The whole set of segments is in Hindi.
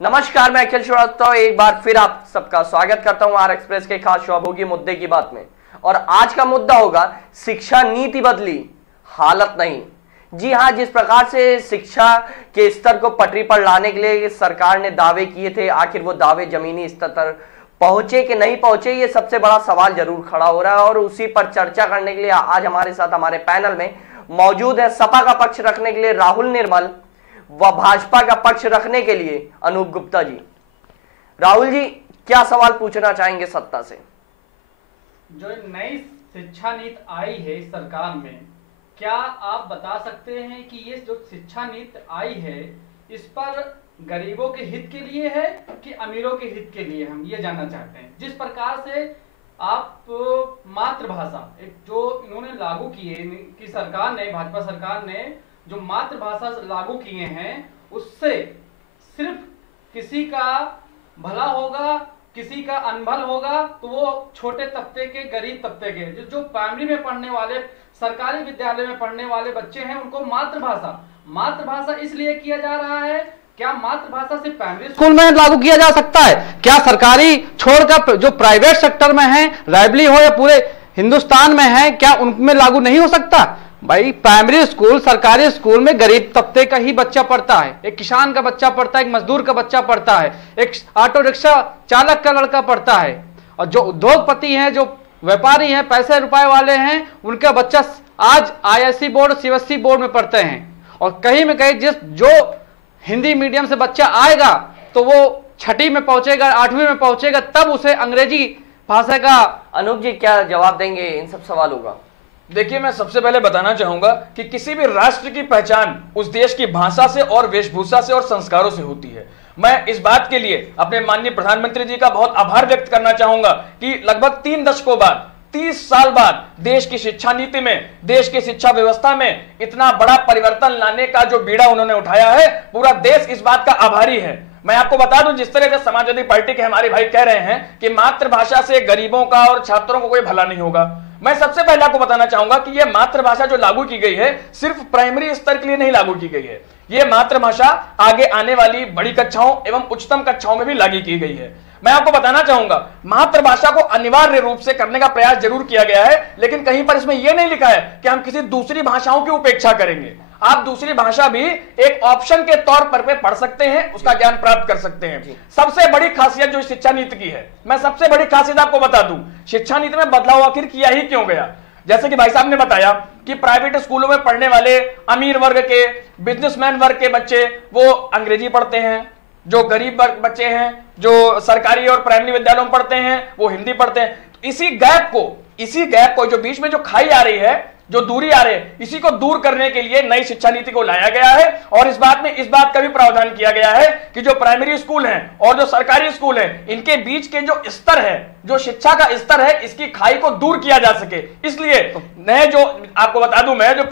नमस्कार, मैं अखिल श्रीवास्तव एक बार फिर आप सबका स्वागत करता हूं आर एक्सप्रेस के खास शो होगी मुद्दे की बात में। और आज का मुद्दा होगा शिक्षा नीति बदली, हालत नहीं। जी हां, जिस प्रकार से शिक्षा के स्तर को पटरी पर लाने के लिए सरकार ने दावे किए थे, आखिर वो दावे जमीनी स्तर पर पहुंचे कि नहीं पहुंचे, ये सबसे बड़ा सवाल जरूर खड़ा हो रहा है। और उसी पर चर्चा करने के लिए आज हमारे साथ हमारे पैनल में मौजूद है सपा का पक्ष रखने के लिए राहुल निर्मल व भाजपा का पक्ष रखने के लिए अनूप गुप्ता जी। राहुल जी, क्या सवाल पूछना चाहेंगे सत्ता से? जो नई शिक्षा नीति आई है इस सरकार में, क्या आप बता सकते हैं कि ये जो शिक्षा नीति आई है इस पर गरीबों के हित के लिए है कि अमीरों के हित के लिए? हम ये जानना चाहते हैं। जिस प्रकार से आप मातृभाषा एक जो इन्होंने लागू की है कि सरकार ने, भाजपा सरकार ने जो मातृभाषा लागू किए हैं, उससे सिर्फ किसी का भला होगा, किसी का अनभल होगा, तो वो छोटे तबके के, गरीब तबके के जो प्राइमरी में पढ़ने वाले, सरकारी विद्यालय में पढ़ने वाले बच्चे हैं, उनको मातृभाषा इसलिए किया जा रहा है। क्या मातृभाषा से प्राइमरी स्कूल में लागू किया जा सकता है? क्या सरकारी छोड़कर जो प्राइवेट सेक्टर में है, रायबली हो या पूरे हिंदुस्तान में है, क्या उनमें लागू नहीं हो सकता? भाई, प्राइमरी स्कूल, सरकारी स्कूल में गरीब तबके का ही बच्चा पढ़ता है, एक किसान का बच्चा पढ़ता है, एक मजदूर का बच्चा पढ़ता है, एक ऑटो रिक्शा चालक का लड़का पढ़ता है, और जो उद्योगपति हैं, जो व्यापारी हैं, पैसे रुपए वाले हैं, उनका बच्चा आज आईआईसी बोर्ड, सीबीएसई बोर्ड में पढ़ते हैं। और कहीं में कहीं जो हिंदी मीडियम से बच्चा आएगा तो वो छठी में पहुंचेगा, 8वीं में पहुंचेगा, तब उसे अंग्रेजी भाषा का। अनूप जी, क्या जवाब देंगे इन सब सवालों का? देखिए, मैं सबसे पहले बताना चाहूंगा कि किसी भी राष्ट्र की पहचान उस देश की भाषा से और वेशभूषा से और संस्कारों से होती है। मैं इस बात के लिए अपने माननीय प्रधानमंत्री जी का बहुत आभार व्यक्त करना चाहूंगा कि लगभग 3 दशकों बाद, 30 साल बाद देश की शिक्षा नीति में, देश की शिक्षा व्यवस्था में इतना बड़ा परिवर्तन लाने का जो बीड़ा उन्होंने उठाया है, पूरा देश इस बात का आभारी है। मैं आपको बता दूं, जिस तरह से समाजवादी पार्टी के हमारे भाई कह रहे हैं कि मातृभाषा से गरीबों का और छात्रों को कोई भला नहीं होगा, मैं सबसे पहले आपको बताना चाहूंगा कि यह मातृभाषा जो लागू की गई है सिर्फ प्राइमरी स्तर के लिए नहीं लागू की गई है। यह मातृभाषा आगे आने वाली बड़ी कक्षाओं एवं उच्चतम कक्षाओं में भी लागू की गई है। मैं आपको बताना चाहूंगा, मातृभाषा को अनिवार्य रूप से करने का प्रयास जरूर किया गया है, लेकिन कहीं पर इसमें यह नहीं लिखा है कि हम किसी दूसरी भाषाओं की उपेक्षा करेंगे। आप दूसरी भाषा भी एक ऑप्शन के तौर पर पढ़ सकते हैं, उसका ज्ञान प्राप्त कर सकते हैं। सबसे बड़ी खासियत जो शिक्षा नीति की है, मैं सबसे बड़ी खासियत आपको बता दूं, शिक्षा नीति में बदलाव आखिर किया ही क्यों गया। जैसे कि भाई साहब ने बताया कि प्राइवेट स्कूलों में पढ़ने वाले अमीर वर्ग के, बिजनेसमैन वर्ग के बच्चे वो अंग्रेजी पढ़ते हैं, जो गरीब बच्चे हैं जो सरकारी और प्राइमरी विद्यालयों में पढ़ते हैं वो हिंदी पढ़ते हैं। इसी गैप को जो बीच में जो खाई आ रही है, जो दूरी आ रही है, इसी को दूर करने के लिए नई शिक्षा नीति को लाया गया है। और इस बात का भी प्रावधान किया गया है कि जो प्राइमरी स्कूल हैं और जो सरकारी स्कूल हैं, इनके बीच के जो स्तर है, जो शिक्षा का स्तर है, इसकी खाई को दूर किया जा सके। इसलिए मैं जो आपको बता दूं, मैं जो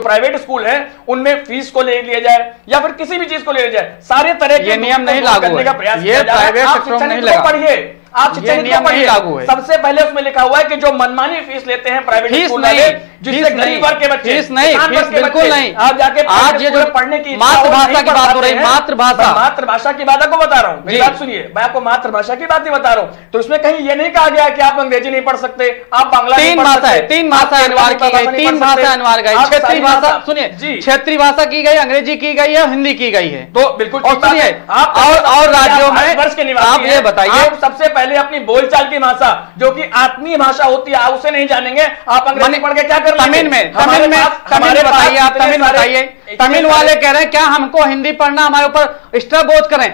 प्राइवेट स्कूल है उनमें फीस को ले लिया जाए या फिर किसी भी चीज को ले लिया जाए, सारे तरह के नियम नहीं लागू करने का प्रयास किया जा रहा है। आप शिक्षा नीति को पढ़िए, आप शिक्षा नीति को पढ़िए। सबसे पहले उसमें लिखा हुआ है कि जो मनमानी फीस लेते हैं प्राइवेट स्कूल वाले, जिससे गरीब वर्ग के बच्चे, फीस बिल्कुल नहीं। आप जाके आज ये जो पढ़ने की मातृभाषा की बात हो रही है, मातृभाषा की बात आपको बता रहा हूँ, मेरी बात सुनिए, मैं आपको मातृभाषा की बात ही बता रहा हूँ। तो इसमें कहीं ये नहीं कहा गया कि आप अंग्रेजी नहीं पढ़ सकते, आप बांग्ला नहीं पढ़ सकते। 3 भाषा अनिवार्य की गई, 3 भाषा अनिवार्य गई। क्षेत्रीय भाषा, सुनिए, क्षेत्रीय भाषा की गई, अंग्रेजी की गई है, हिंदी की गई है। तो बिल्कुल सुनिए, और राज्यों में वर्ष के निवासी आप ये बताइए, आप सबसे पहले अपनी बोलचाल की भाषा जो कि आत्मीय भाषा होती है, आप उसे नहीं जानेंगे, आप अंग्रेजी पढ़ के क्या कर लेंगे? तमिल बताइए, आप तमिल बताइए। तमिल वाले कह रहे हैं क्या हमको हिंदी पढ़ना, हमारे ऊपर एक्स्ट्रा बोझ करें,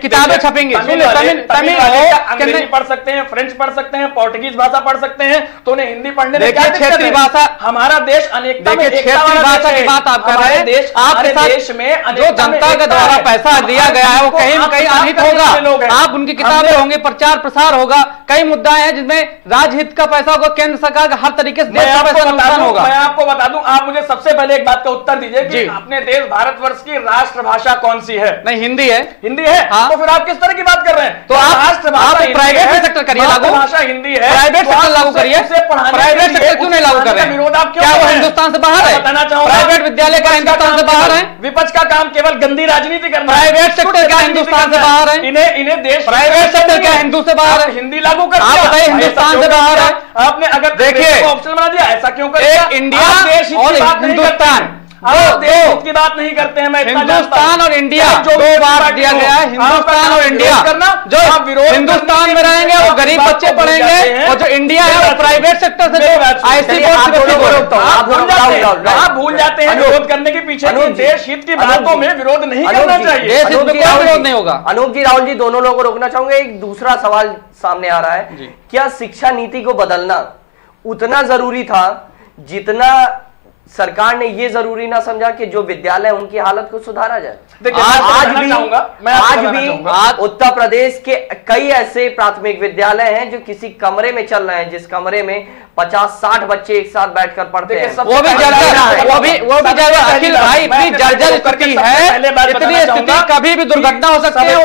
किताबें छपेंगे। तमिल अंग्रेजी पढ़ सकते हैं, फ्रेंच पढ़ सकते हैं, पोर्टुगीज भाषा पढ़ सकते हैं, तो उन्हें हिंदी पढ़ने में क्या क्षेत्रीय भाषा, हमारा देश अनेकता में, क्षेत्रीय भाषा की बात आप कर रहे हैं। आपके देश में जो जनता के द्वारा पैसा दिया गया है वो कहीं न कहीं अनित होगा। आप उनकी किताबें होंगे, प्रचार प्रसार होगा, कई मुद्दा है जिसमें राजहित का पैसा होगा, केंद्र सरकार का हर तरीके से नुकसान होगा। मैं आपको बता दूं, आप मुझे सबसे पहले एक बात का उत्तर दीजिए कि अपने देश भारतवर्ष की राष्ट्रभाषा कौन सी है? नहीं, हिंदी है। हिंदी है। हाँ। तो फिर आप किस तरह की बात कर रहे हैं? तो आप प्राइवेट सेक्टर करिए लागू, भाषा हिंदी है, प्राइवेट सेक्टर लागू करिए। प्राइवेट सेक्टर क्यों नहीं लागू कर रहे हैं? विरोध आप क्यों? क्या वो हिंदुस्तान से बाहर है? बताना चाहूंगा, प्राइवेट विद्यालय का हिंदुस्तान से बाहर है। विपक्ष का काम केवल गंदी राजनीति करना। प्राइवेट सेक्टर क्या हिंदुस्तान से बाहर है? इन्हें देश प्राइवेट सेक्टर क्या हिंदू से बाहर है? हिंदी लागू कर, आप बताइए हिंदुस्तान से बाहर है? आपने अगर देखिए ऑप्शन बना दिया, ऐसा क्यों कर? एक इंडिया और हिंदुस्तान, की बात नहीं करते हैं। मैं हिंदुस्तान और इंडिया दो बार दिया गया है। हिंदुस्तान और इंडिया करना, जो हिंदुस्तान में रहेंगे वो गरीब बच्चे पढ़ेंगे, और जो इंडिया है वो प्राइवेट सेक्टर से आप भूल जाते हैं विरोध करने के पीछे देश हित की बातों में विरोध नहीं करना चाहिए। देश हित में कोई विरोध नहीं होगा। अनूप जी, राहुल जी, दोनों लोगों को रोकना चाहूंगा। एक दूसरा सवाल सामने आ रहा है, क्या शिक्षा नीति को बदलना उतना जरूरी था जितना सरकार ने ये जरूरी ना समझा कि जो विद्यालय उनकी हालत को सुधारा जाए? आज भी उत्तर प्रदेश के कई ऐसे प्राथमिक विद्यालय हैं जो किसी कमरे में चल रहे हैं, जिस कमरे में 50-60 बच्चे एक साथ बैठकर पढ़ते हैं। वो भी जर्जर, वो भी अखिल भाई, इतनी जर्जर स्थिति है, इतनी स्थिति कभी भी दुर्घटना हो सकती है, वो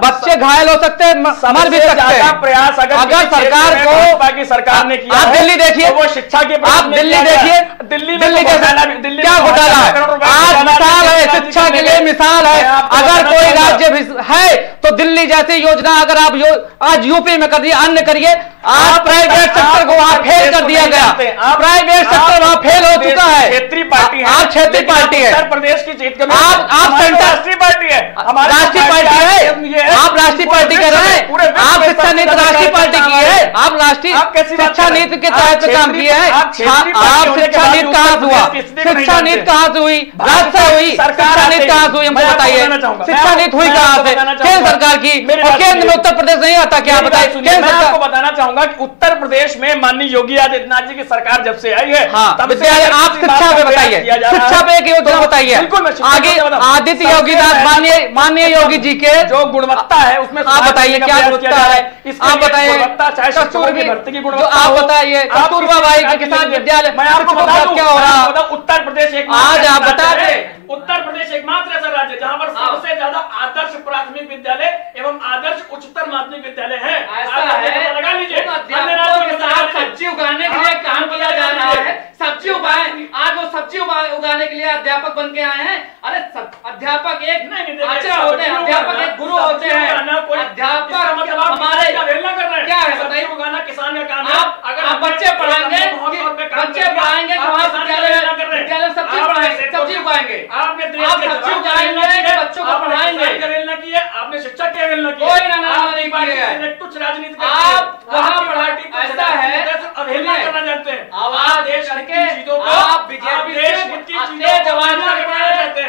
बच्चे घायल हो सकते हैं, मर भी सकते हैं। प्रयास अगर सरकार को, सरकार ने किया, आप दिल्ली देखिए, वो शिक्षा के, आप दिल्ली देखिए, दिल्ली क्या घोटाला है। आज मिसाल है, शिक्षा के लिए मिसाल है। अगर कोई राज्य है तो दिल्ली जैसी योजना अगर आप आज यूपी में कर दिए, अन्य करिए। आज प्राइवेट सेक्टर को वहां फेल कर दिया गया, प्राइवेट सेक्टर वहां फेल हो चुका है। क्षेत्रीय पार्टी है, आप क्षेत्रीय पार्टी है, उत्तर प्रदेश की जीत कमेटी, आप सेंटर राष्ट्रीय पार्टी है, राष्ट्रीय पार्टी है, आप राष्ट्रीय पार्टी कर रहे हैं। आप शिक्षा नीति राष्ट्रीय पार्टी की है, आप राष्ट्रीय शिक्षा नीति के तहत काम किए हैं। आप शिक्षा नीति कहां से हुआ? शिक्षा नीति कहां से हुई? राज्य से हुई? शिक्षा नीति कहां से हुई हमको बताइए। शिक्षा नीति हुई कहां से? केंद्र सरकार की, और केंद्र में उत्तर प्रदेश नहीं आता। क्या बताइए? केंद्र सरकार को बताना चाहूंगा कि उत्तर प्रदेश में माननीय योगी आदित्यनाथ जी की सरकार जब से आई है, तब से आप शिक्षा पे बताइए, शिक्षा पे एक योजना बताइए। आगे आदित्य योगीनाथ, माननीय योगी जी के जो गुणवत्ता है उसमें आप बताइए क्या गुणवत्ता है? आप बताइए, जो आप बताइए कस्तूरबा बाई के किसान विद्यालय, मैं आपको बता दूं क्या हो रहा? उत्तर प्रदेश एक, आज आप बता रहे, उत्तर प्रदेश एकमात्र ऐसा राज्य जहां पर सबसे ज्यादा आदर्श प्राथमिक विद्यालय एवं आदर्श उच्चतर माध्यमिक विद्यालय है। लगा लीजिए, सब्जी उगाने के लिए काम किया जा रहा है। सब्जी उगाए, आज वो सब्जी उगाने के लिए अध्यापक बन के आए हैं। अरे अध्यापक एक आचार्य होते हैं, अध्यापक एक गुरु होते हैं। अध्यापक हमारे क्या है बताइए? उगाना किसान का काम है। आप बच्चे पढ़ाएंगे, विद्यालय सब्जी पढ़ाएंगे, सब्जी उगाएंगे, आप सब्जी उगाएंगे, बच्चों को पढ़ाएंगे। आपने शिक्षा की अवहेलना की, कोई नहीं किया है। तुच्छ राजनीति आप वहाँ पढ़ाती, ऐसा है अवहेलना करना जानते हैं। आवाज देश करके आप बीजेपी से जवान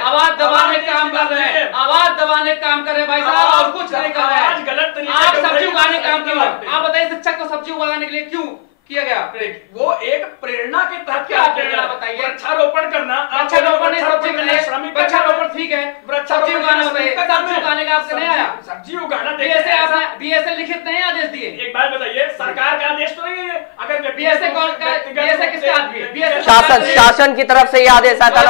आवाज दबाने का काम कर रहे हैं, आवाज दबाने का काम कर रहे हैं भाई साहब, और कुछ नहीं कर रहे हैं। गलत तरीके आप सब्जी उगाने का काम क्यों? आप बताइए शिक्षा को सब्जी उगाने के लिए क्यों किया गया? वो एक प्रेरणा के तहत क्या प्रेरणा बताइए? वृक्षारोपण करना, वृक्षारोपण सब्जी के लिए, वृक्षारोपण ठीक है, सब्जी उगाना बताइए, सब्जी उगाने का आपसे नहीं आया? सब्जी उगाना बीएसए लिखित नहीं आदेश दिए? एक बात बताइए, सरकार का आदेश तो नहीं है? अगर बीएसए कौन का, बीएसए किसके आदेश है? शासन की तरफ से ये आदेश आया था।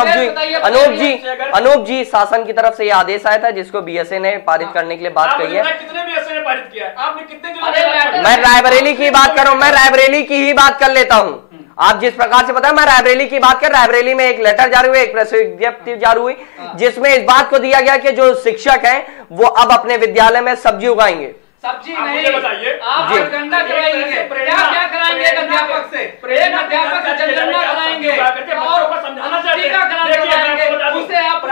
अनूप जी, शासन की तरफ से ये आदेश आया था जिसको बीएसए ने पारित करने के लिए बात कही है। कितने बीएसए ने पारित किया? आपने कितने? मैं रायबरेली की बात कर रहा हूं, मैं रायबरेली की ही बात कर लेता हूं। आप जिस प्रकार से बताया, मैं रायबरेली की बात कर, रायबरेली में एक लेटर जारी हुई, एक प्रेस विज्ञप्ति जारी हुई, जिसमें इस बात को दिया गया कि जो शिक्षक हैं वो अब अपने विद्यालय में सब्जी उगाएंगे। सब्जी नहीं, आप जनगणना कराएंगे। क्या कराएंगे अध्यापक से? एक अध्यापक से जनगणना कराएंगे और समझाना चाहिए। उसे आप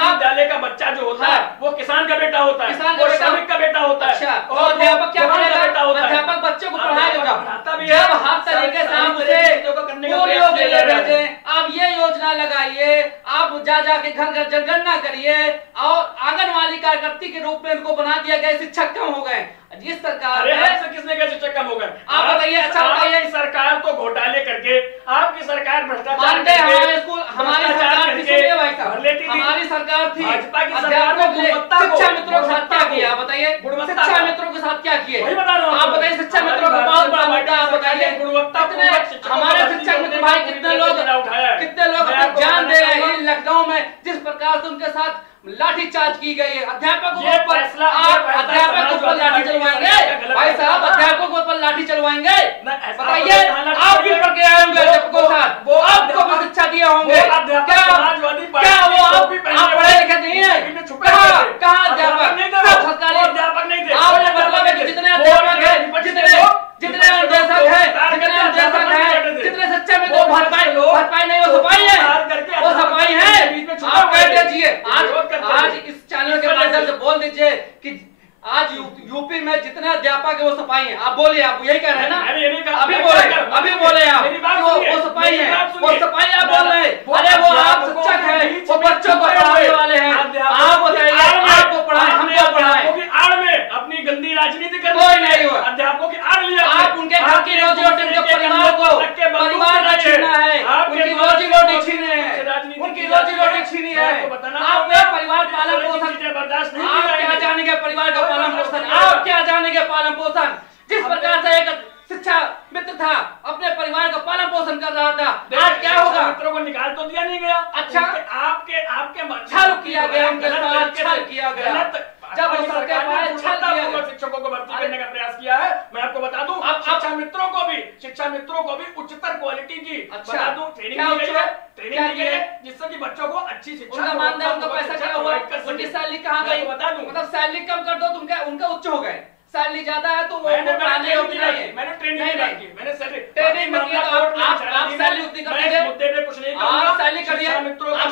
विद्यालय का बच्चा जो होता है वो किसान का बेटा होता है, वो श्रमिक का बेटा होता है। अच्छा, और अध्यापक क्या करेगा? अध्यापक बच्चों को पढ़ाएगा जब हर तरीके से आप उसे पोलियो के लिए भेजें। आप ये योजना लगाइए, आप जाके घर घर जनगणना करिए, और आंगनवाड़ी कार्यकर्ती के रूप में उनको बना दिया गया। शिक्षक कम हो गए जिस सरकार से, किसने कहा शिक्षक कम हो गए? आप बताइए। अच्छा बताइए, सरकार तो घोटाले करके, आपकी सरकार भ्रष्टाचार मानते हैं हमारे स्कूल, हमारी सरकार थी, सुनिए भाई साहब, हमारी सरकार थी, भाजपा की सरकार ने शिक्षा मित्रों के साथ क्या किया बताइए? शिक्षा मित्रों के साथ क्या किए? आप बताइए, शिक्षा मित्रों का बहुत बड़ा मुद्दा आप बताइए। हमारे शिक्षक मित्र भाई कितने लोग जान दे रहे हैं लखनऊ में, जिस प्रकार से उनके साथ लाठीचार्ज की गई है। अध्यापकों के ऊपर आप अध्यापकों के ऊपर लाठी चलवाएंगे भाई साहब, अध्यापकों के ऊपर लाठी चलवाएंगे? बताइए, आप भी पढ़ के आए होंगे अध्यापकों के साथ, वो आपको भी शिक्षा दिए होंगे, क्या वो आप पढ़े लिखे नहीं है? कहाँ अध्यापक? सब सरकारी अध्यापक नहीं थे। आपने मतलब है कि जितने अध्यापक है, जितने अनुदेशक है, जितने सच्चे में तो भरपाई नहीं, वो सफाई है, वो सफाई है। आप कह दीजिए आज इस चैनल के माध्यम से बोल दीजिए कि आज यूपी में जितने अध्यापक है वो सफाई है। आप बोलिए, आप यही कह रहे हैं ना? अभी बोले आप वो सफाई है, वो सफाई आप बोल रहे हैं। अरे वो आप शिक्षक है, वो बच्चों को पढ़ाने वाले हैं। आप बताइए, आपको पढ़ाए, हमको पढ़ाए, आड़ में अपनी गंदी राजनीति कर कोई नहीं हुआ। अध्यापकों की आड़ लिया, आप उनके घर की रोजी रोटी, उनके परिवार को छीना है, उनकी रोजी रोटी छीने हैं, उनकी रोजी रोटी छीनी है। आप परिवार पालन पोषण बर्दाश्त नहीं, आप क्या जानेंगे परिवार का पालन पोषण? आप क्या जानेंगे पालन पोषण? जिस प्रकार से एक शिक्षा मित्र था, अपने परिवार का पालन पोषण कर रहा था, आज क्या होगा? मित्रों को निकाल तो दिया नहीं गया। अच्छा, आपके छल किया गया, उनके साथ छल किया गया। जब सरकार ने शिक्षकों को भर्ती करने का प्रयास किया है, मैं आपको बता दूं, शिक्षा मित्रों को भी उच्चतर क्वालिटी की बता दूं ट्रेनिंग दी गई है, जिससे कि बच्चों को अच्छी शिक्षा। उनका मानना है, उनका पैसा क्या हुआ, उनकी सैलरी कहाँ गई? बता दूं, मतलब सैलरी कम कर दो, उनका उच्च हो गए, सैलरी ज्यादा है तो वो मैंने पढ़ाने योग्य नहीं है। मैंने ट्रेनिंग की बात की, मैंने सैलरी ट्रेनिंग में किया, आप सैलरी उतनी कर दीजिए, मुद्दे पे कुछ नहीं आप सैलरी करिए, आप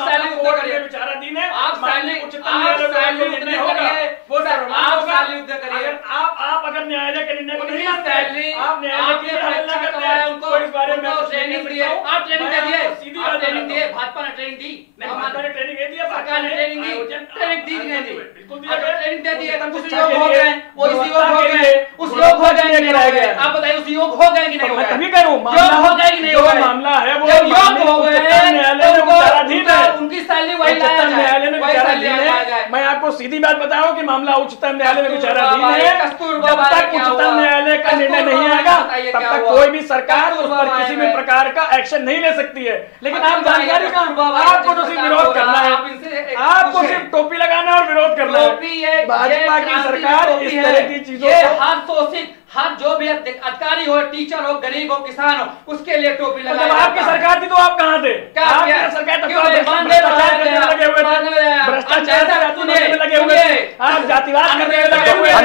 सैलरी उतनी करिए, विचाराधीन है, आप सैलरी उतनी करिए, वो आप सैलरी उतनी करिए। आप अगर न्यायालय के निर्णय को नहीं मानते, सैलरी आप न्यायालय की परीक्षा करवाया, उनको इस बारे में ट्रेनिंग दिए, आप ट्रेनिंग दे दिए, आप ट्रेनिंग दिए, भाजपा ने ट्रेनिंग दी, भाजपा ने ट्रेनिंग दे दिया, सरकार ने ट्रेनिंग दी, ट्रेनिंग दी नहीं दी? बिल्कुल ट्रेनिंग दे दिए, उस योग हो गए, वो इस योग हो गए, उस योग हो गए कि नहीं रह गए? आप बताइए, उस योग हो गए कि नहीं हो गए? तभी करूं, योग हो गए कि नहीं हो गए? मामला है वो योग हो गए, न्यायालय में विचाराधीन है, उनकी सैलरी वही लाया जाए, न्यायालय में विचाराधीन है। मैं आपको सीधी बात बताऊं कि मामला उच्चतम न्यायालय में विचाराधीन है। जब तक उच्चतम न्यायालय का निर्णय नहीं आएगा, तब तक कोई भी सरकार उस पर किसी भी प्रकार का एक्शन नहीं ले सकती है। लेकिन आप जानकारी का आपको तो सिर्फ विरोध करना है, आपको सिर्फ टोपी लगाना और विरोध करना है। भाजपा की सरकार इस तरह की चीजों को हर शोषित, हर जो भी अधिकारी हो, टीचर हो, गरीब हो, किसान हो, उसके लिए टोपी लगाई। जब आपकी सरकार थी तो आप कहाँ थे? आपकी सरकार तब लगे हुए थे, भ्रष्टाचार में लगे हुए थे, आप जातिवाद करने में लगे हुए थे।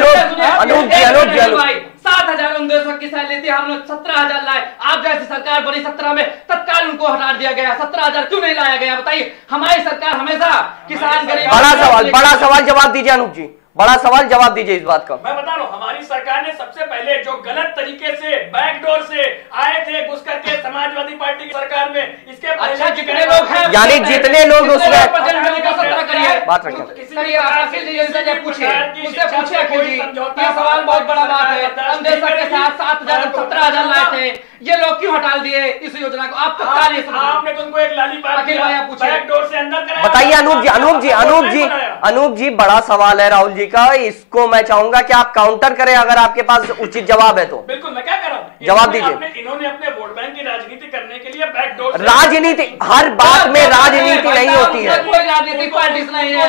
7,000 अनुदेशक की सैलरी थी, हमने 17,000 लाए। आप जैसी सरकार बनी 17 में, तत्काल उनको हटा दिया गया। 17,000 क्यों नहीं लाया गया? बताइए। हमारी सरकार हमेशा किसान गरीब। बड़ा सवाल जवाब दीजिए अनूप जी, बड़ा सवाल जवाब दीजिए इस बात का। मैं बता रहा हूँ, हमारी सरकार ने सबसे पहले जो गलत तरीके से बैकडोर से आए थे घुस करके समाजवादी पार्टी की सरकार में, इसके अच्छा जितने लोग हैं, यानी जितने लोग उसमें बात रखें, पूछे अखिल जी, ये सवाल बहुत बड़ा बात है। अनुदेशक के साथ 7,000 17,000 लाए थे, ये लोग क्यों हटा दिए इस योजना को? आप आपने तो उनको एक लालीपाप बैकडोर से अंदर कराया। बताइए अनूप जी, बड़ा सवाल है राहुल जी का, इसको मैं चाहूंगा कि आप काउंटर करें अगर आपके पास उचित जवाब है तो। बिल्कुल, मैं क्या कर रहा हूँ, जवाब दीजिए। इन्होंने अपने वोट बैंक की राजनीति करने के लिए बैकडोर, राजनीति, हर बात में राजनीति नहीं होती है, कोई राजनीतिक पॉलिटिक्स नहीं है।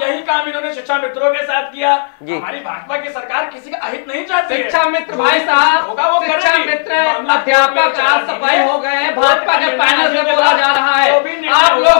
यही काम इन्होंने शिक्षा मित्रों के साथ किया। हमारी भाजपा की सरकार किसी का अहित नहीं चाहती। शिक्षा मित्र भाई साहब होगा, वो शिक्षा मित्र अध्यापक आज सफाई हो गए, भाजपा के पैनल से बोला जा रहा है। आप लोग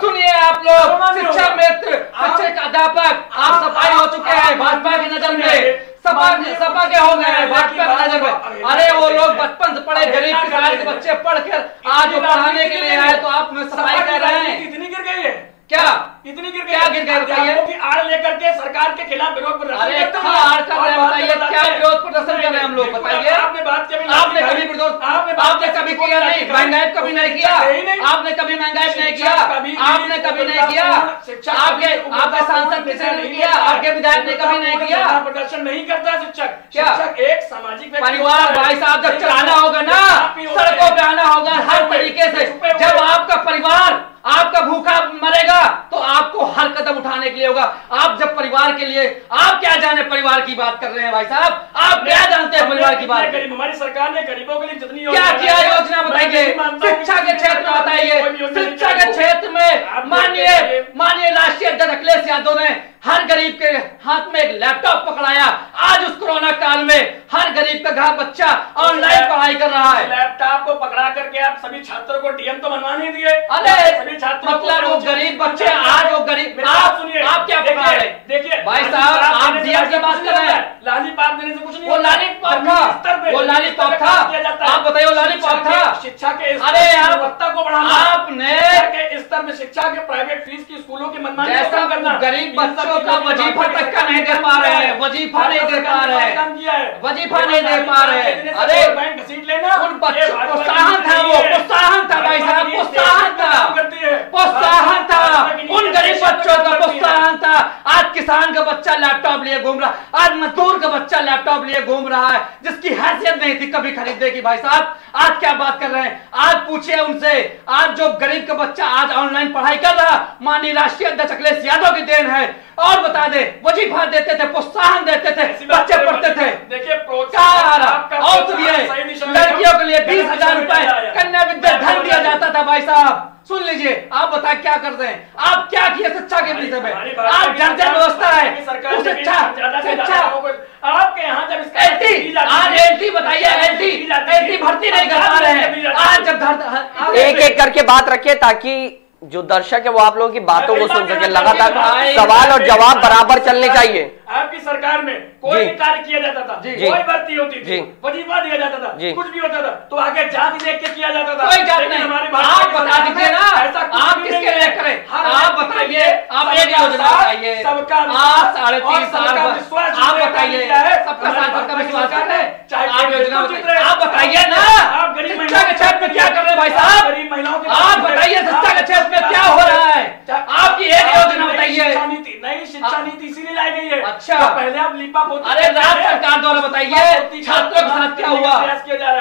सुनिए, आप लोग शिक्षा मित्र, शिक्षक, अध्यापक, आप सफाई हो चुके हैं भाजपा की नजर में, सपा के हो गए भाजपा की नजर में। अरे वो लोग बचपन से पढ़े गरीब किसान के बच्चे पढ़कर आज पढ़ाने के लिए आए, तो आप सफाई कर रहे हैं। इतनी गिर गई है क्या? इतनी गिर क्या गिर गई बताइए? की आड़ लेकर के सरकार के खिलाफ विरोध प्रदर्शन। अरे कहाँ आड़ कर रहे हैं बताइए? क्या विरोध प्रदर्शन कर रहे हैं हम लोग? बताइए। आपने बात की, आपने कभी विरोध, आपने कभी किया नहीं? महंगाई कभी नहीं किया आपने? कभी महंगाई नहीं किया आपने? कभी नहीं किया आपके सांसद किसी ने नहीं किया? आपके विधायक ने कभी नहीं किया? प्रदर्शन नहीं करता शिक्षक। क्या एक सामाजिक परिवार भाई साहब जब चलाना होगा ना, सड़कों पे आना होगा हर तरीके से। जब आपका परिवार आपका भूखा मरेगा तो आपको हर कदम उठाने के लिए होगा। आप जब परिवार के लिए, आप क्या जाने परिवार की बात कर रहे हैं भाई साहब, आप क्या जानते हैं परिवार की बात? हमारी सरकार ने गरीबों के लिए जितनी क्या किया योजना बताइए, शिक्षा के क्षेत्र में बताइए। शिक्षा के क्षेत्र में माननीय राष्ट्रीय अध्यक्ष अखिलेश यादव ने हर गरीब के हाथ में एक लैपटॉप पकड़ाया। आज उस कोरोना काल में हर गरीब का घर बच्चा ऑनलाइन पढ़ाई कर रहा है। लैपटॉप को पकड़ा करके आप सभी छात्रों को डीएम तो बनवा नहीं दिए। अरे सभी छात्रों मतलब वो गरीब बच्चे, आज वो गरीब, आप क्या पकड़ा रहे? देखिए भाई साहब, आप डीएम की बात कर रहे हैं। लॉलीपॉप देने से कुछ नहीं, वो लॉलीपॉप था, वो लॉलीपॉप था। आप बताइए, वो लॉलीपॉप था। शिक्षा के अरे गुणवत्ता को बढ़ाना, आपने स्तर में शिक्षा के प्राइवेट फीस की स्कूलों की मनमानी जैसा करना, गरीब बच्चों का वजीफा तक का नहीं दे पा रहे हैं, वजीफा नहीं दे पा रहे हैं, वजीफा नहीं दे पा रहे हैं। अरे घसीट लेना, उन बच्चों को प्रोत्साहन था, वो प्रोत्साहन था भाई साहब, प्रोत्साहन था, प्रोत्साहन था, उन गरीब बच्चों का प्रोत्साहन था। आज किसान का बच्चा लैपटॉप लिए घूम रहा, आज मजदूर का बच्चा लैपटॉप लिए घूम रहा है, जिसकी हैसियत नहीं थी कभी खरीदने की। भाई साहब, आज क्या बात कर रहे हैं? आज पूछिए उनसे, आज जो गरीब का बच्चा आज ऑनलाइन पढ़ाई कर रहा, माननीय राष्ट्रीय अध्यक्ष अखिलेश यादव की देन है। और बता दे, वजीफा देते थे, प्रोत्साहन देते थे, बच्चे पढ़ते थे। देखिए और लड़कियों के लिए 20,000 रुपए कन्या विद्या धन दिया जाता था। भाई साहब सुन लीजिए, आप बताए क्या करते हैं, आप क्या किए शिक्षा के विषय में? आप जर्जर व्यवस्था है शिक्षा आपके यहाँ जब आज एलटी बताइए, एलटी भर्ती नहीं कर पा रहे हैं। आज जब एक एक करके बात रखिए ताकि जो दर्शक है वो आप लोगों की बातों को सुन सके। लगातार सवाल और जवाब बराबर चलने चाहिए। आपकी सरकार में कोई भी कार्य किया जाता था, कोई भर्ती होती थी, वजीफा दिया जाता था, कुछ भी होता था तो आगे जाति देख के किया जाता था। कोई जात नहीं, आप बता दीजिए ना, आप किसके लिए करें? आप बताइए, आप एक योजना बताइए, सबका 3.5 साल आप बताइए, सबका साथ सबका विश्वास कर रहे हैं, आप योजना बताइए, आप बताइए ना। आप गरीब शिक्षा के क्षेत्र में क्या कर रहे हैं भाई साहब? गरीब महिलाओं की आप बताइए, शिक्षा के क्षेत्र में क्या हो रहा है? आपकी एक योजना बताइए। नई शिक्षा नीति इसीलिए लाई गई है। अच्छा, पहले आप लिपा पोती, अरे राज्य सरकार द्वारा बताइए छात्रों के साथ क्या हुआ,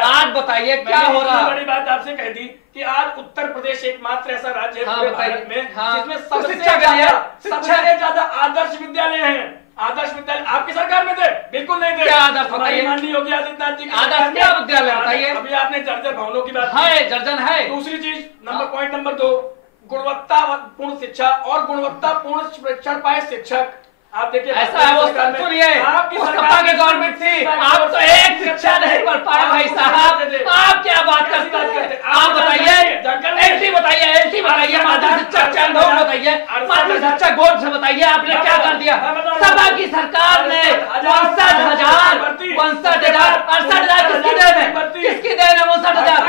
आज बताइए क्या हो रहा है? बड़ी बात आपसे कह दी कि आज उत्तर प्रदेश एकमात्र ऐसा राज्य है पूरे भारत में जिसमें सबसे ज्यादा आदर्श विद्यालय हैं। आदर्श विद्यालय आपकी सरकार में थे? बिल्कुल नहीं थे। क्या आदर्श बताइए? माननीय योगी आदित्यनाथ जी आदर्श क्या विद्यालय बताइए? अभी आपने जर्जर भवनों की बात है, जर्जन है। दूसरी चीज पॉइंट नंबर 2, गुणवत्तापूर्ण शिक्षा और गुणवत्तापूर्ण शिक्षण पाए शिक्षक। आप देखिए ऐसा है, वो सुनिए, सपा की गवर्नमेंट थी, आप तो एक शिक्षा नहीं पढ़ पाए भाई साहब। आप क्या बात करते हैं? आप बताइए, एलटी बताइए, एलटी बताइए, माध्यमिक शिक्षा चयन बोर्ड बताइए, माध्यमिक शिक्षा बोर्ड से बताइए आपने क्या कर दिया? सपा की सरकार ने 62,000 किसकी देन है? किसकी देन है 62,000?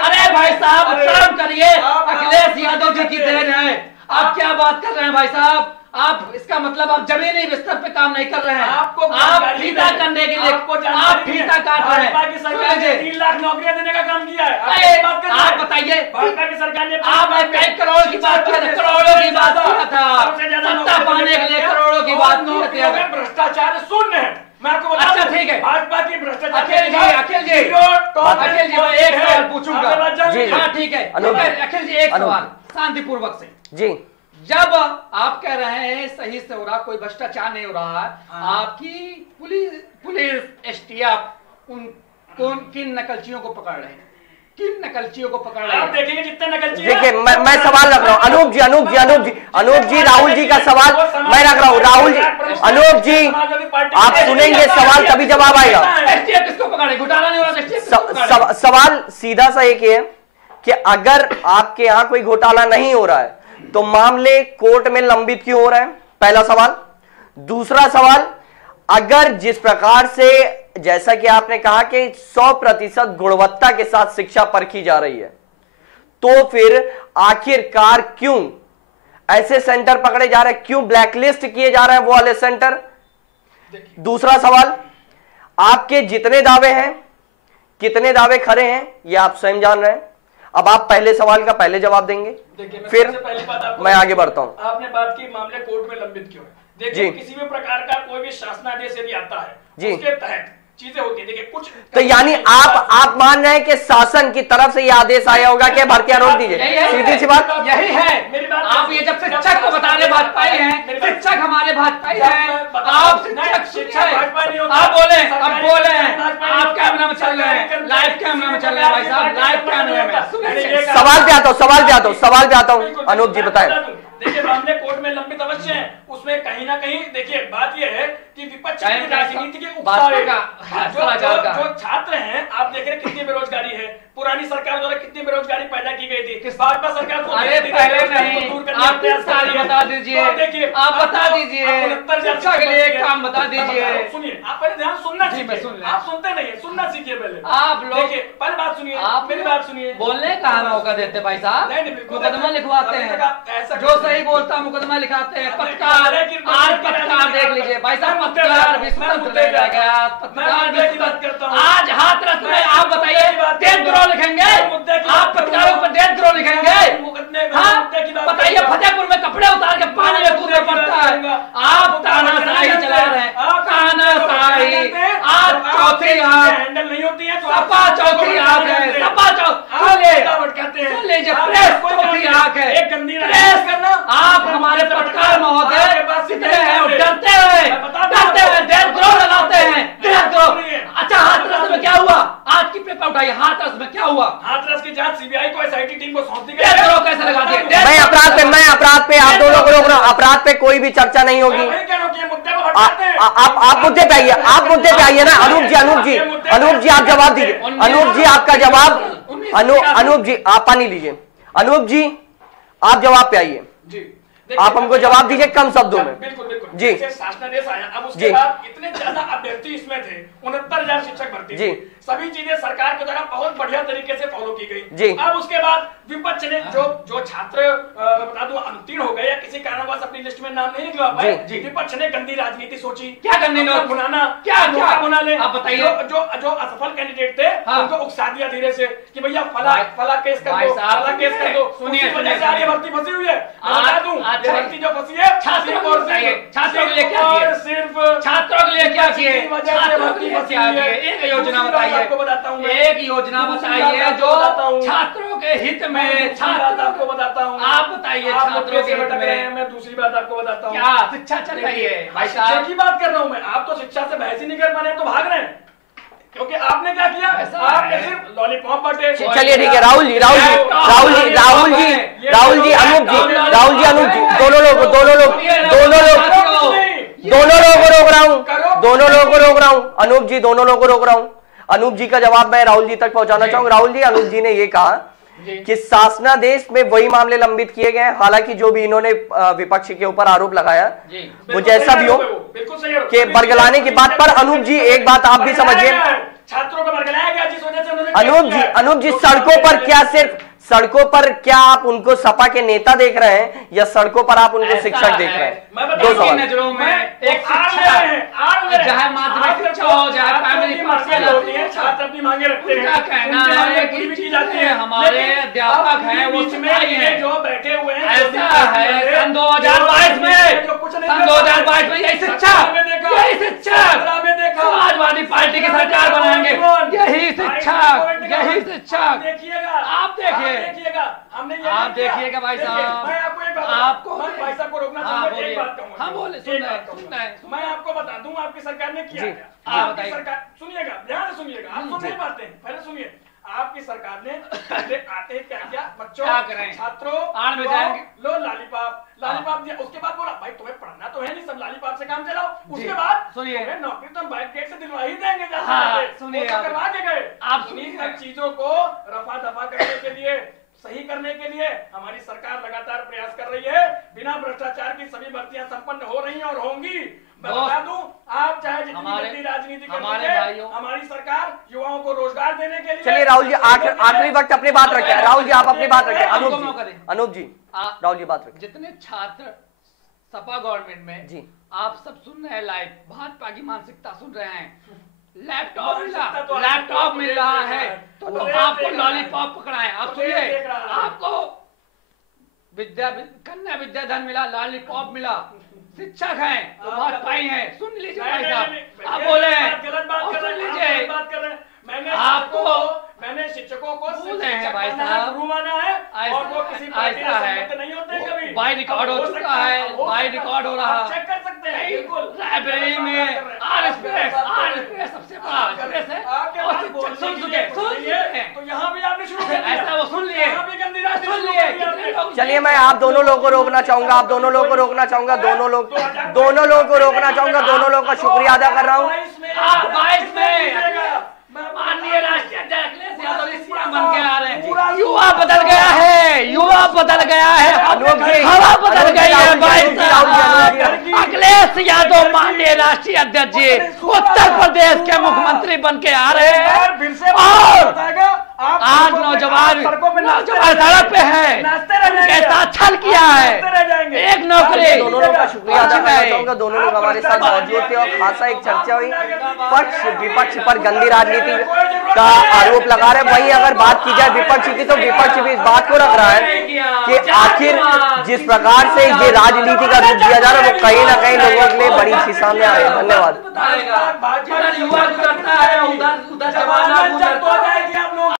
अरे भाई साहब शर्म करिए, अखिलेश यादव जी की देन है। आप क्या बात कर रहे हैं भाई साहब? आप इसका मतलब आप जमीनी स्तर पे काम नहीं कर रहे हैं, आप फीता करने के लिए आप फीता काट रहे हैं। भाजपा की सरकार ने 3 लाख नौकरियां देने का काम किया है। आप बताइए, भाजपा की सरकार ने आपने कई करोड़ की बात किया था, करोड़ों की बात किया था, सत्ता पाने के लिए करोड़ों की बात की थी। भ्रष्टाचार शून्य है, मैं आपको बता। अच्छा ठीक है, भाजपा की भ्रष्टाचार। अखिल जी मैं एक सवाल पूछूंगा। हाँ ठीक है, अखिल जी एक सवाल शांतिपूर्वक से जी। जब आप कह रहे हैं सही से हो रहा, कोई भ्रष्टाचार नहीं हो रहा है, आपकी पुलिस एसटीएफ उन किन नकलचियों को पकड़ रहे हैं? किन नकलचियों को पकड़ रहे हैं? आप देखेंगे जितने नकलची। देखिए मैं सवाल रख रहा हूँ, अनूप जी राहुल जी का सवाल मैं रख रहा हूँ। राहुल जी, अनूप जी आप सुनेंगे सवाल तभी जवाब आएगा। एसटीएफ किसको पकड़े? घोटाला नहीं हो रहा? सवाल सीधा सा एक है कि अगर आपके यहाँ कोई घोटाला नहीं हो रहा है तो मामले कोर्ट में लंबित क्यों हो रहे हैं? पहला सवाल। दूसरा सवाल, अगर जिस प्रकार से जैसा कि आपने कहा कि 100% गुणवत्ता के साथ शिक्षा परखी जा रही है, तो फिर आखिरकार क्यों ऐसे सेंटर पकड़े जा रहे हैं? क्यों ब्लैकलिस्ट किए जा रहे हैं वो वाले सेंटर? दूसरा सवाल, आपके जितने दावे हैं, कितने दावे खरे हैं, ये आप स्वयं जान रहे हैं। अब आप पहले सवाल का पहले जवाब देंगे, फिर मैं आगे बढ़ता हूं। आपने बात की मामले कोर्ट में लंबित क्यों है? देखिए किसी भी प्रकार का कोई भी शासनादेश यदि आता है उसके तहत चीजें होती है। देखिए कुछ तो यानी आप मान रहे हैं कि शासन की तरफ से यह आदेश आया होगा कि भर्तियां रोक दीजिए? सीधी सी बात यही है। आप ये जब शिक्षक को बता रहे वाजपेयी हैं, शिक्षक हमारे भाजपा ही हैं। आप शिक्षक आप बोले, अब बोले आप कैमरा में चल रहे हैं, लाइव कैमरा में चल रहे हैं भाई साहब, लाइव कैमरा में। सवाल पे आता हूँ अनूप जी बताएं। देखिए मामले कोर्ट में लंबित अवश्य है, उसमें कहीं ना कहीं देखिए बात यह है कि विपक्ष की राजनीति के उकसावे जो छात्र हैं, आप देख रहे हैं कितनी बेरोजगारी है, पुरानी सरकार द्वारा कितनी बेरोजगारी पैदा की गई थी, भाजपा सरकार को अरे पहले नहीं, आप 3 साल बता दीजिए, आप बता दीजिए, शिक्षा के लिए एक काम बता दीजिए। सुनिए, आप पहले ध्यान सुनना सीखिए, आप सुनते नहीं है, सुनना सीखिए पहले। आप लोग देखिए पहले बात सुनिए, आप मेरी बात सुनिए। बोलने का मौका देते भाई साहब, मुकदमा लिखवाते हैं, जो सही बोलता मुकदमा लिखाते हैं। पत्रकार आज पत्रकार देख लीजिए भाई साहब, पत्रकार भी स्वतंत्र रह गया, पत्रकार भी आज हाथरस में आप बताइए देशद्रोह लिखेंगे, आप पत्रकारों पर देशद्रोह लिखेंगे। हाँ बताइए, फतेहपुर में कपड़े उतार के पानी में कूदना पड़ता है, आप तानाशाही चला रहे हैं, तानाशाही। आज चौथी आंख हैंडल नहीं होती है, सपा चौथी आंख है, सपा सुन लीजिए, प्रेस चौथी आंख है, प्रेस करना। आप हमारे पत्रकार महोदय कितने हैं, डरते हैं, देशद्रोह लगाते हैं, देशद्रोह। अच्छा हाथरस में क्या हुआ, आज की पेपर उठाइए, हाथरस में क्या हुआ? हाथरस की जांच सीबीआई को एसआईटी टीम को सौंप दी गई। देशद्रोह कैसे लगा दिया? मैं अपराध पे आप दोनों को रोक रहा हूं, अपराध पे कोई भी चर्चा नहीं होगी। आप मुद्दे पे आइए, ना अनूप जी आप जवाब दीजिए। अनूप जी आपका जवाब, अनूप जी आप पानी लीजिए। अनूप जी आप जवाब पे आइए, आप हमको जवाब दीजिए कम शब्दों में। बिल्कुल जी शासनादेश आया, अब उसके बाद इतने ज्यादा अभ्यर्थी इसमें थे, 69,000 शिक्षक भर्ती जी, सभी चीजें सरकार के द्वारा बहुत बढ़िया तरीके से फॉलो की गई जी। अब उसके बाद विपक्ष ने जो छात्र बता दूं उत्तीर्ण हो गए या किसी कारणवश अपनी लिस्ट में नाम नहीं निकला पाए, विपक्ष ने गंदी राजनीति सोची, क्या गंदी बनाना, क्या बना ले। आप बताइए, जो असफल कैंडिडेट थे उनको उकसा दिया धीरे से कि भैया फला केस कर दो, फला केस कर दो। सुनिए ये भर्ती फंसी हुई है, बता दूं ये भर्ती जो फंसी है छात्रों को छात्रों के लिए क्या किए, सिर्फ छात्रों के लिए क्या किए, छात्रों के लिए क्या किए, एक योजना बताइए, आपको बताता हूँ, एक योजना बताइए जो छात्रों के हित में। आपको बताता हूँ, आप बताइए छात्रों के हित में। मैं दूसरी बात आपको बताता हूँ, क्या शिक्षा चल रही है भाई शिक्षा साहब की बात कर रहा हूँ मैं। आप तो शिक्षा से बहस ही नहीं कर पा रहे, तो भाग रहे हैं, क्योंकि आपने क्या किया, आपने सिर्फ लॉलीपॉप बांटे। चलिए ठीक है, राहुल जी, अनूप जी, दोनों लोग को रोक रहा हूँ, अनूप जी दोनों लोगों को रोक रहा हूँ। अनूप जी का जवाब मैं राहुल जी तक पहुंचाना चाहूंगा। राहुल जी, अनूप जी ने ये कहा कि शासनादेश में वही मामले लंबित किए गए हैं, हालांकि जो भी इन्होंने विपक्ष के ऊपर आरोप लगाया वो जैसा भी हो कि बरगलाने की बात पर। अनूप जी एक बात आप भी समझिए, छात्रों को बरगलाया गया जिस वजह से उन्होंने। अनूप जी सड़कों पर क्या आप उनको सपा के नेता देख रहे हैं या सड़कों पर आप उनको शिक्षक देख रहे हैं? दो सवाल। नजरों में एक चाहे माध्यमिक शिक्षा हो चाहे प्राइमरी होती है, छात्र अपनी मांगे रखते हैं, उनका कहना है कि हमारे अध्यापक हैं वो सिपाही हैं जो बैठे हुए हैं। ऐसा है सन 2022 में यही शिक्षा समाजवादी पार्टी की सरकार बनाएंगे, यही शिक्षा देखिएगा, आप देखिएगा, हमने आप देखिएगा भाई साहब, मैं आपको एक बात आपको भाई साहब को रोकना चाहूंगा, एक बात कहूंगा। हाँ बोले, सुनना है। मैं आपको बता दूं आपकी सरकार ने किया क्या। आपकी सरकार, सुनिएगा, ध्यान से सुनिएगा, आप सुन नहीं पाते हैं, पहले सुनिए। आपकी सरकार ने पहले आते ही क्या किया, बच्चों छात्रों आड़ में जाएंगे, लो लॉलीपॉप दिया। उसके बाद बोला भाई तुम्हें पढ़ना तो है नहीं, सब लॉलीपॉप से काम चलाओ। उसके बाद सुनिए, नौकरी तो हम बैक गेट से दिलवा ही देंगे, सुनिए करवा के गए। आप सब चीजों को रफा दफा करने के लिए, सही करने के लिए हमारी सरकार लगातार प्रयास कर रही है। बिना भ्रष्टाचार की सभी भर्तियां संपन्न हो रही हैं और होंगी। मैं बता दूं, आप चाहे जितनी राजनीति करें, हमारी सरकार युवाओं को रोजगार देने के लिए। चलिए राहुल जी, आखिरी वक्त अपनी बात रखें। राहुल जी आप अपनी बात रखें। अनूप जी राहुल जी बात रखें। जितने छात्र सपा गवर्नमेंट में जी, आप सब सुन रहे हैं लाइव, भाजपा की मानसिकता सुन रहे हैं। लैपटॉप मिल रहा है तो आपको लॉलीपॉप पकड़ाएं। आप सुनिए, आपको कन्या विद्याधन मिला, लॉलीपॉप मिला, शिक्षक हैं तो भाजपाई हैं। सुन लीजिए भाई साहब, आप बोले हैं, सुन लीजिए, आपको मैंने शिक्षकों को बोल रहे हैं भाई साहब, गुरु माना है और वो किसी पार्टी से संबंध नहीं होते कभी। बाय रिकॉर्ड हो चुका है, बाय रिकॉर्ड हो रहा है। चेक कर सकते हैं बिल्कुल। लाइब्रेरी में आरएसपीएस सबसे बड़ा एक्सप्रेस है और शिक्षक सुन चुके तो यहाँ भी आपने शुरू कर ऐसा वो सुन लिए, यहाँ भी गंदी रात सुन लिए कितने लोग। चलिए मैं आप दोनों लोगों को रोकना चाहूंगा, आप दोनों लोगों को रोकना चाहूंगा, दोनों लोगों को रोकना चाहूंगा, दोनों लोगों का शुक्रिया अदा कर रहा हूँ। 22 में माननीय राष्ट्रीय अध्यक्ष अखिलेश यादव सीएम बन के आ रहे हैं। युवा बदल गया है, युवा बदल गया है, हवा बदल गई है। भाई साहब अखिलेश यादव माननीय राष्ट्रीय अध्यक्ष जी उत्तर प्रदेश के मुख्यमंत्री बन के आ रहे हैं और आज नौजवान सड़क पे है, उनके साथ छल किया है। एक नौकरी। दोनों लोगों का शुक्रिया अदा करना चाहूंगा, दोनों लोग हमारे साथ मौजूद थे और खासा एक चर्चा हुई। पक्ष विपक्ष पर गंदी राजनीति का आरोप लगा रहे। वहीं अगर बात की जाए विपक्ष की, तो विपक्ष भी इस बात को रख रहा है कि आखिर जिस प्रकार से ये राजनीति का रूप दिया जा रहा है वो कहीं ना कहीं लोगों के लिए बड़ी चीज सामने आ रही है। धन्यवाद। युवा गुजरता है उधर जमाना गुजरता है।